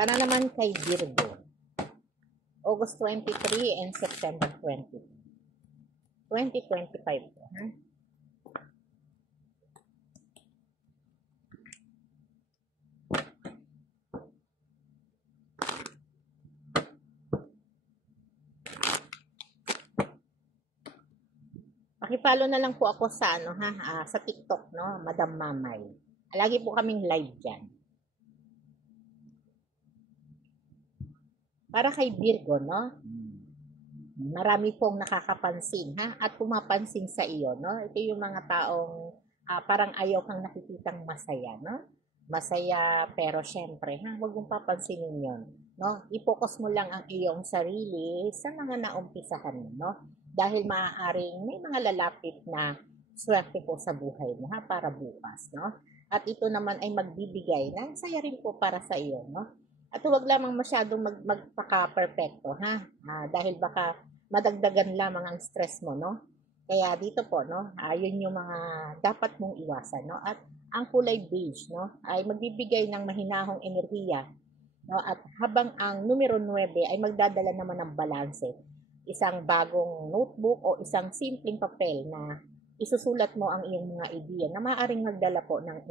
Para naman kay Virgo. August 23 and September 20. 2025 po. Pakipollow na lang po ako sa sa TikTok, no, Madam Mamay. Lagi po kaming live diyan. Para kay Virgo, no? Marami pong nakakapansin, at pumapansin sa iyo, no? Ito yung mga taong parang ayaw kang nakikitang masaya, no? Masaya, pero syempre, huwag mong papansinin yon, no? I-focus mo lang ang iyong sarili sa mga naumpisahan mo, no? Dahil maaaring may mga lalapit na swerte po sa buhay mo, para bukas, no? At ito naman ay magbibigay ng saya rin po para sa iyo, no? At huwag lamang masyadong magpaka-perfecto, dahil baka madagdagan lamang ang stress mo, no? Kaya dito po, no, yun yung mga dapat mong iwasan, no? At ang kulay beige, no, ay magbibigay ng mahinahong enerhiya, no? At habang ang numero 9 ay magdadala naman ng balanse, isang bagong notebook o isang simpleng papel na isusulat mo ang iyong mga ideya na maaaring magdala po ng